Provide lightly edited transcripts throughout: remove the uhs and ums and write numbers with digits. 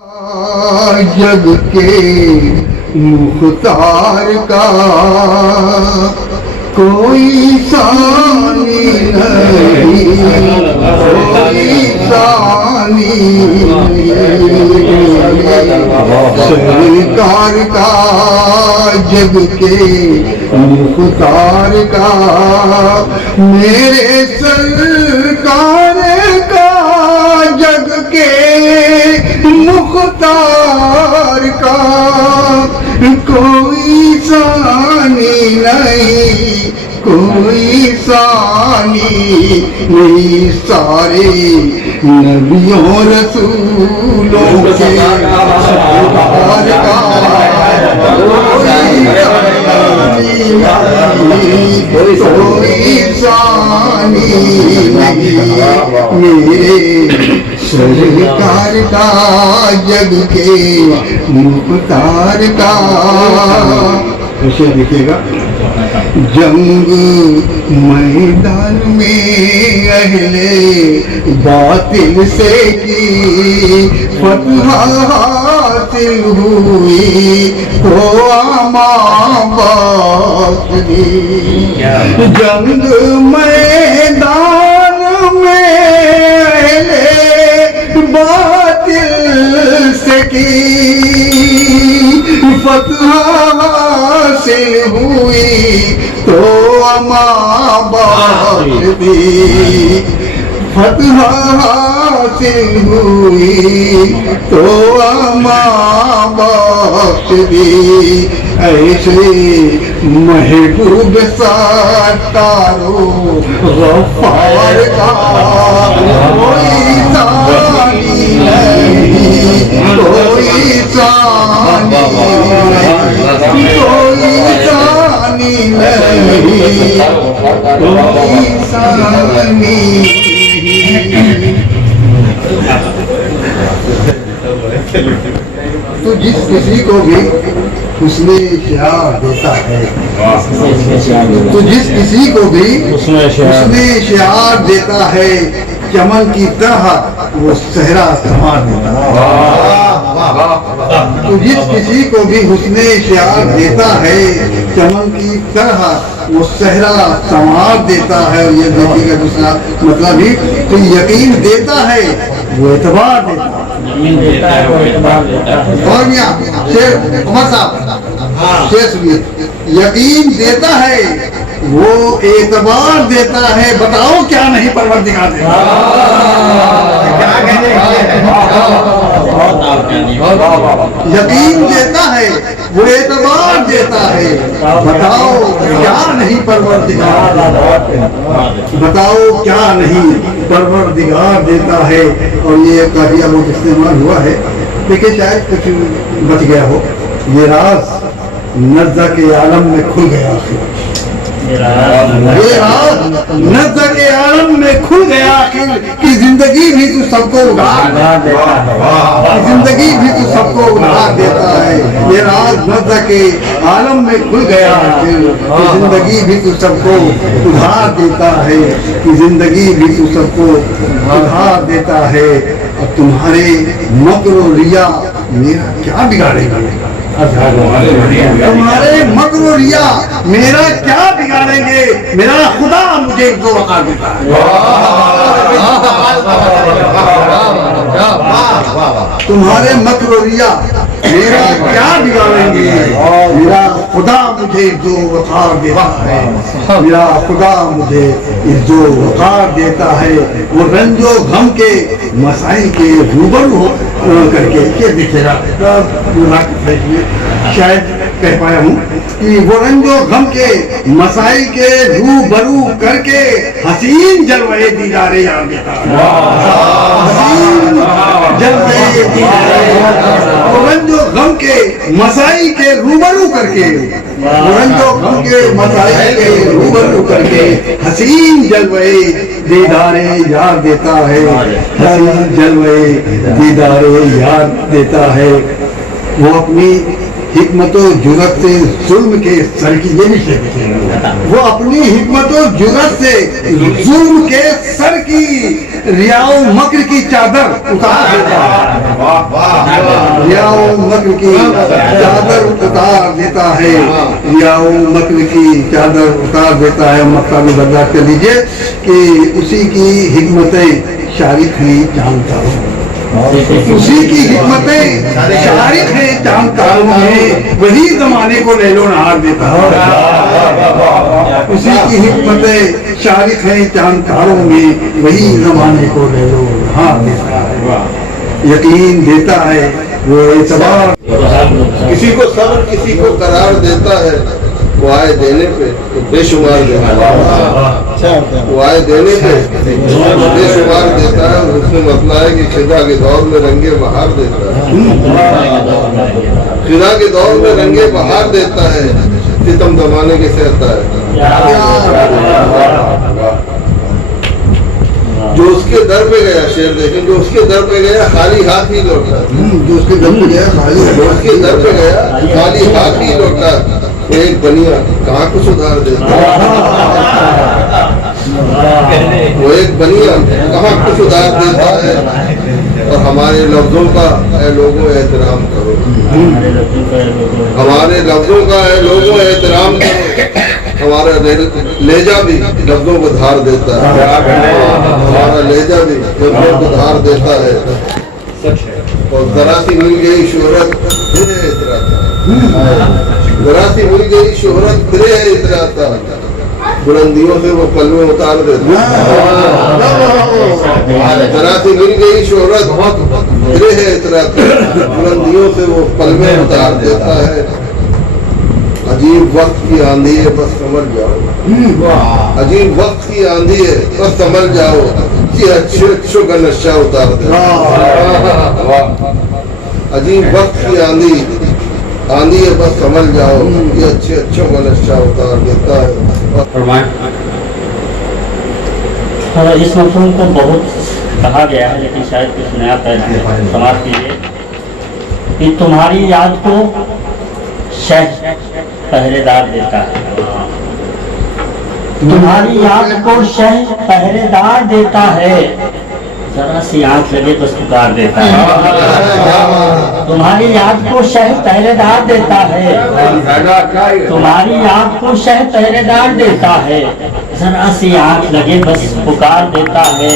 جگ کے مختار کا کوئی ثانی نہیں، کوئی ثانی سرکار کا، جگ کے مختار کا، میرے سرکار کا، جگ کے مختار کا کوئی ثانی نہیں، کوئی ثانی نہیں، سارے نبیوں رسولوں کے سرکار کا کوئی ثانی نہیں، میرے سرکار کا، جگ کے مختار کا۔ ایسے دیکھیے گا، جنگ میدان میں اہل باطل سے کی فتح حاصل ہوئی تو امان بخشی، جنگ میدان میں اہل باطل سے کی فتح حاصل ہوئی تو امان بخش دی، فتح حاصل ہوئی تو امان بخش دی، ایسے محبوب ستارو غفار کا کوئی ثانی نہیں، کوئی ثانی نہیں، کوئی ثانی نہیں، کوئی ثانی تو جس کسی کو بھی حسن شعار دیتا ہے، تو جس کسی کو بھی حسن شعار دیتا ہے، چمن کی طرح وہ صحرا سنوار دیتا ہے، تو جس کسی کو بھی حسن شعار دیتا ہے، چمن کی طرح وہ صحرا سنوار دیتا ہے۔ اور یہ دیکھیے گا دوسرا مطلب ہی، تو یقین دیتا ہے وہ اعتبار دیتا ہے، اور میاں شیر عمر صاحب شیر سنیے، یقین دیتا ہے وہ اعتبار دیتا ہے، بتاؤ کیا نہیں پروردگار دیتا ہے، یقین دیتا ہے وہ اعتبار دیتا ہے، بتاؤ کیا نہیں پروردگار، بتاؤ کیا نہیں پروردگار دیتا ہے۔ اور یہ قافیہ بہت استعمال ہوا ہے، لیکن شاید کچھ بچ گیا ہو، یہ راز نزدہ کے عالم میں کھل گیا، یہ راز نزدہ کے عالم میں کھل گیا کہ زندگی بھی تو سب کو ادھار دیتا ہے، زندگی بھی تو سب کو ادھار دیتا ہے، یہ راز نزدہ کے عالم میں کھل گیا کہ زندگی بھی تو سب کو ادھار دیتا ہے، کہ زندگی بھی تو سب کو ادھار دیتا ہے، اور تمہارے مکر و ریا میرا کیا بگاڑے گا، تمہارے مکر و ریا میرا کیا بگاڑیں گے، میرا خدا مجھے جو وقار دیتا ہے، تمہارے مکر و ریا میرا کیا بگاڑیں گے، میرا خدا مجھے جو وقار دیتا ہے، میرا خدا مجھے جو وقار دیتا ہے، وہ رنج و غم کے مسائل کے روبرو کر کے، یہ دیکھے گا شاید کہہ پایا ہوں کہ وہ رنج و غم کے مسائل کے روبرو کر کے حسین جلوے دیدار یار دیتا ہے، حسین جلوے دیدار، وہ رنج و غم کے مسائل کے روبرو کر کے، وہ رنج و غم کے مسائل کے روبرو کر کے حسین جلوے دیدار یار دیتا ہے، حسین جلوے دیدار یار دیتا ہے، وہ اپنی حکمت و جرت سے ظلم کے سر کی، یہ نہیں کہتے، وہ اپنی حکمت و جرت سے ظلم کے سر کی ریا و مکر کی چادر اتار دیتا ہے، ریاؤ مکر کی چادر اتار دیتا ہے، ریاؤ مکر کی چادر اتار دیتا ہے. مقصد میں برداشت کر لیجئے کہ اسی کی حکمتیں شارک ہیں چاند تاروں، اسی کی حکمتیں شارک ہیں چاند تاروں میں، وہی زمانے کو لیل و نہار دیتا ہے. اسی کی حکمتیں شارک ہیں چاند تاروں میں، وہی زمانے کو لیل و نہار دیتا ہے. یقین دیتا ہے وہ اعتبار، کسی کو صبر کسی کو قرار دیتا ہے، وہ آئے دینے پہ تو بے شمار دیتا ہے، وہ آئے دینے پہ بے شمار دیتا ہے. اس میں مسئلہ ہے کہ خدا کے دور میں رنگے بہار دیتا ہے، خدا کے دور میں رنگے بہار دیتا ہے، ستم زمانے کے سہتا ہے. جو اس کے در پہ گیا، شعر دیکھیں، جو اس کے در پہ گیا خالی ہاتھ ہی لوٹا، جو اس کے در پہ گیا خالی اس کے در پہ گیا خالی ہاتھ ہی لوٹا. ایک بنیا کہاں کو سدھار دیتا ہے، وہ ایک بنیا کہاں کو سدھار دیتا ہے. اور ہمارے لفظوں کا اے لوگوں احترام کرو، ہمارے لفظوں کا اے لوگوں احترام کرو. ہمارا لہجہ بھی لفظوں کو دھار دیتا ہے، ہمارا لہجہ بھی لفظوں کو دھار دیتا ہے. اور ذرا سی مل گئی شہرت پھر ہے اتراتا، ذرا سی مل گئی شہرت پھر ہے اتراتا، بلندیوں سے وہ پل میں اتار دیتا ہے. ذرا سی مل گئی شہرت پھر ہے اتراتا، بلندیوں سے وہ پل میں اتار دیتا ہے. عجیب وقت کی آندھی ہے بس سمجھ جاؤ، عجیب وقت کی آندھی ہے بس سمجھ جاؤ، یہ اچھے اچھوں کا نشہ اتار دیتا ہے. عجیب وقت کی آندھی ہے بس سمجھ جاؤ، یہ اچھے اچھوں کا نشہ اتار دیتا ہے. اس مفہوم کو بہت کہا گیا ہے، لیکن شاید کچھ نیا سماعت کیجیے کہ تمہاری یاد کو شہ پہرے دار دیتا ہے، تمہاری یاد کو شہ پہرے دار دیتا ہے، ذرا سی آنکھ لگے بس پکار دیتا ہے. تمہاری یاد کو شہ پہرے دار دیتا ہے، تمہاری یاد کو شہ پہرے دار دیتا ہے، ذرا سی آنکھ لگے بس پکار دیتا ہے،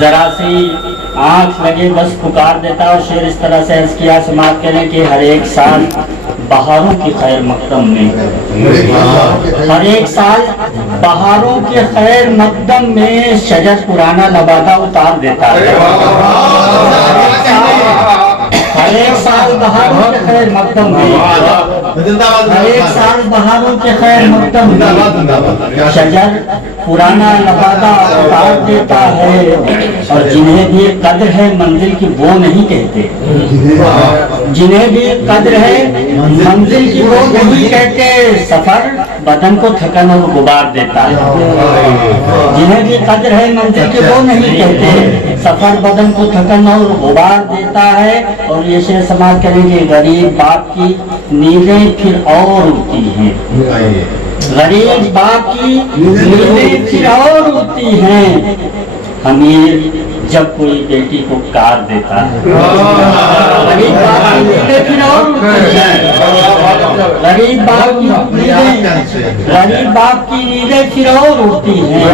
ذرا سی آنکھ لگے بس پکار دیتا ہے. اور شعر اس طرح سے عرض کیا، سماعت کریں کہ ہر ایک سال بہاروں کی خیر مقدم میں، ہر ایک سال بہاروں کے خیر مقدم میں شجر پرانا نباتہ اتار دیتا ہے. ہر ایک سال بہاروں کے خیر مقدم میں، ہر ایک سال بہاروں کے خیر مقدم میں شجر پرانا نباتہ اتار دیتا ہے. اور جنہیں بھی قدر ہے منزل کی وہ نہیں کہتے، جنہیں بھی قدر ہے منزل کی وہ نہیں کہتے، سفر بدن کو تھکن اور غبار دیتا ہے. جنہیں بھی قدر ہے منزل کی وہ نہیں کہتے، سفر بدن کو تھکن اور غبار دیتا ہے. اور یہ شعر سماعت کریں گے، غریب باپ کی نیندیں پھر اور اڑتی ہیں، غریب باپ کی نیندیں پھر اور اڑتی ہیں، امیر جب کوئی بیٹی کو کار دیتا ہے. غریب باپ کی نیندیں پھر اور اڑتی ہیں، غریب باپ کی نیندیں پھر اور اڑتی ہیں،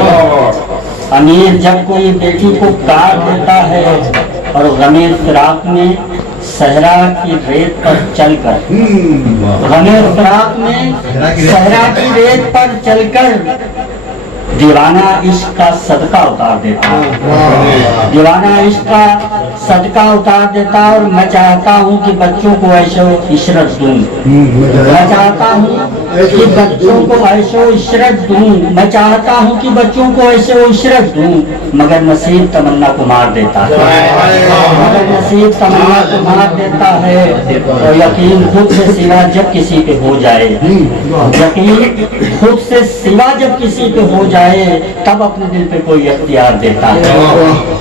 امیر جب کوئی بیٹی کو کار دیتا ہے. اور غمِ فراق میں صحرا کی ریت پر چل کر، غمِ فراق میں صحرا کی ریت پر چل کر دیوانہ عشق کا صدقہ اتار دیتا ہے، دیوانہ عشق کا صدقہ اتار دیتا. اور میں چاہتا ہوں کہ بچوں کو عیش و عشرت دوں، میں چاہتا ہوں کہ بچوں کو عیش و عشرت دوں، میں چاہتا ہوں کہ بچوں کو عیش و عشرت دوں، مگر نصیب تمنا کو مار دیتا ہے، مگر نصیب تمنا کو مار دیتا ہے. اور یقین خود سے سوا جب کسی پہ ہو جائے، یقین خود سے سوا جب کسی پہ ہو جائے، تب اپنے دل پہ کوئی اختیار دیتا ہے.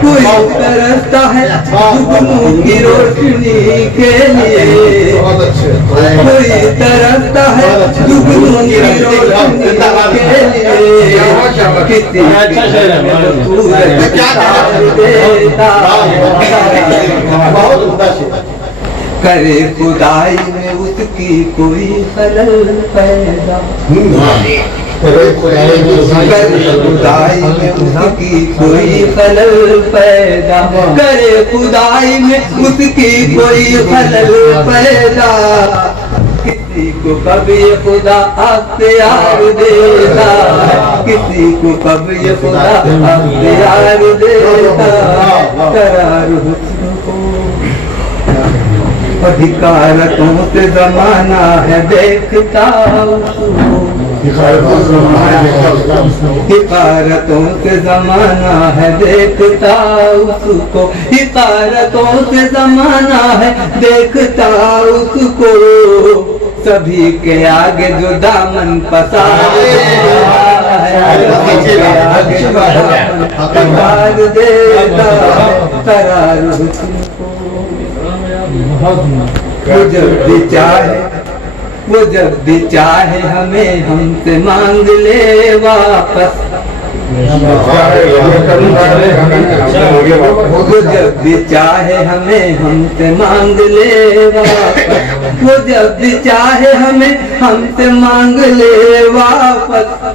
کوئی ترستا ہے جگنوں کی روشنی کے لیے بہت اچھے کوئی ترستا ہے جگنوں کی روشنی کے لیے کسی سورج دیتا بہت عمدہ شعر کرے خدائی میں اس کی کوئی خلل پیدا کرے خدائی میں اس کی کوئی خلل پیدا کرے خدائی میں اس کی کوئی خلل پیدا کسی کو کب یہ خدا اختیار دیتا ہے کسی کو کب یہ خدا اختیار دیتا قرار حسن کو ادھکارتوں سے زمانہ ہے دیکھتا اس کو حکارتوں سے زمانہ ہے دیکھتا اس کو حکارتوں سے زمانہ ہے دیکھتا اس کو سبھی کے آگے جو دامن پسار دیتا ہے قرار حسن کو وہ جب بھی چاہے ہمیں ہم سے مانگ لے واپس وہ جب بھی چاہے ہمیں ہم سے مانگ لے واپس وہ جب بھی چاہے ہمیں ہم سے مانگ لے واپس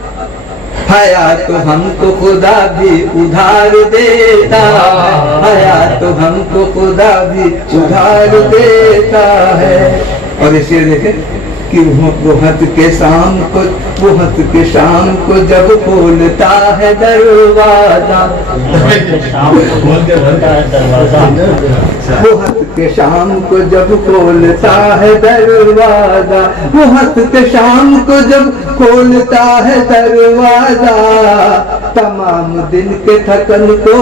حیا تو ہم کو خدا بھی ادھار دیتا ہے حیا تو ہم کو خدا بھی ادھار دیتا ہے اور اسے دیکھیں کہ وہ حد کے شام کو جب کھولتا ہے دروازہ وہ حد کے شام کو جب کھولتا ہے دروازہ وہ حد کے شام کو جب کھولتا ہے دروازہ تمام دن کے تھکن کو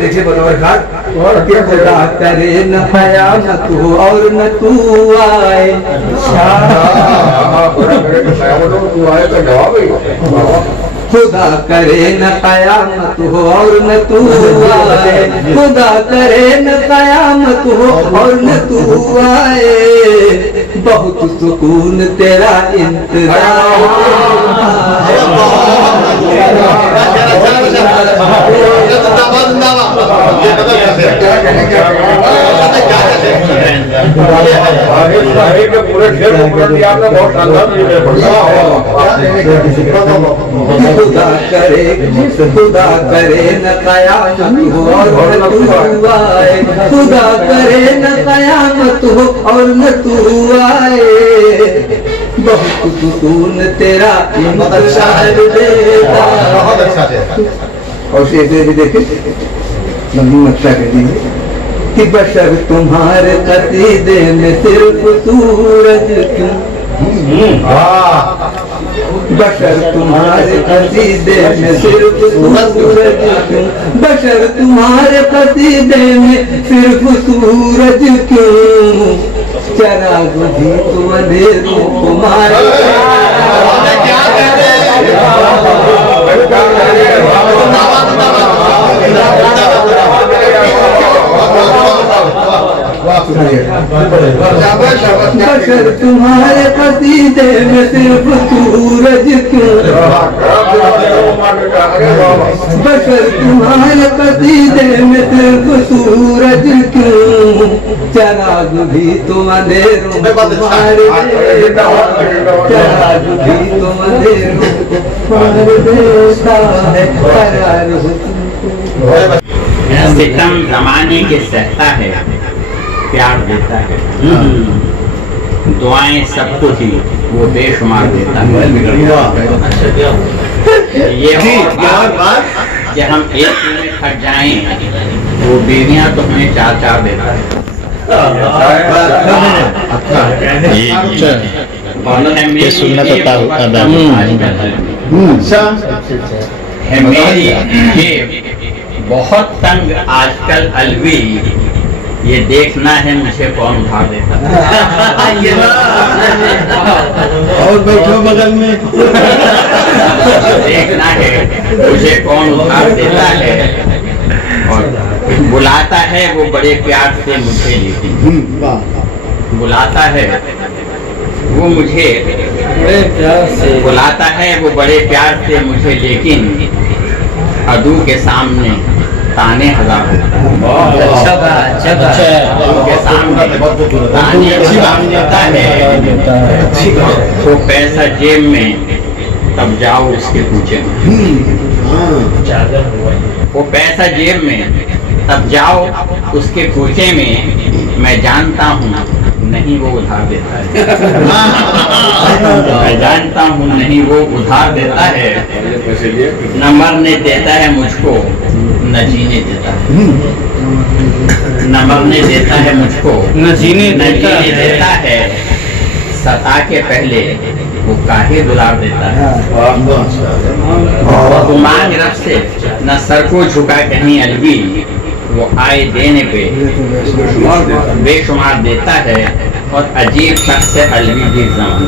دیکھیے بطور خاص کہ خدا کرے نہ قیامت ہو اور نہ تو آئے خدا کرے نہ قیامت ہو اور نہ تو آئے خدا کرے نہ قیامت ہو اور نہ تو آئے بہت سکون تیرا انتظار خدا کرے نہ قیامت ہو اور نہ تو آئے خدا کرے نہ قیامت ہو اور نہ تو آئے بہت سکون تیرا انتظار دیتا اور دیکھیں نقشہ کر دیجیے کہ بشر تمہارے قصیدے میں صرف سورج کیوں بشر تمہارے قصیدے میں صرف سورج کیوں بشر تمہارے قصیدے میں صرف سورج کیوں چراغ بھی تو اندھیروں کو مارے بشر تمہارے قصیدے میں صرف سورج کیوں بشر تمہارے قصیدے میں صرف سورج کیوں چراغ بھی تو اندھیروں کو مار دیتا چراغ بھی تو اندھیروں کو مار دیتا ہے قرار حسن ستم زمانے کے سہتا ہے پیار دیتا ہے دعائیں سب کچھ ہی وہ بے شمار دیتا ہے یہ کہ ہم ایک میں پھٹ جائیں وہ بیویاں تو ہمیں چار چار دیتا ہے میری بہت تنگ آج کل الوی یہ دیکھنا ہے مجھے کون ادھار دیتا ہے اور بیٹھو بغل میں دیکھنا ہے مجھے کون ادھار دیتا ہے اور بلاتا ہے وہ بڑے پیار سے مجھے لیکن بلاتا ہے وہ مجھے بلاتا ہے وہ بڑے پیار سے مجھے لیکن عدو کے سامنے تانے ہزار عدو کے سامنے تانے ہزار دیتا ہے وہ پیسہ جیب میں تب جاؤ اس کے کوچے میں وہ پیسہ جیب میں تب جاؤ اس کے کوچے میں میں جانتا ہوں نہیں وہ ادھار دیتا ہے میں جانتا ہوں نہیں وہ ادھار دیتا ہے نہ مرنے دیتا ہے مجھ کو نہ جینے دیتا ہے نہ مرنے دیتا ہے مجھ کو نہ جینے دیتا ہے ستا کے پہلے وہ کاہے دلار دیتا ہے وہ مانگ رب سے نہ سر کو جھکا کہیں الوی وہ آئے دینے پہ بے شمار دیتا ہے اور عجیب شخص ہے الوی بھی زمانے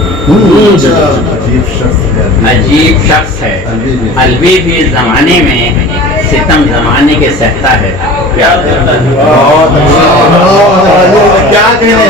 عجیب شخص ہے الوی بھی زمانے میں ستم زمانے کے سہتا ہے کیا کہنے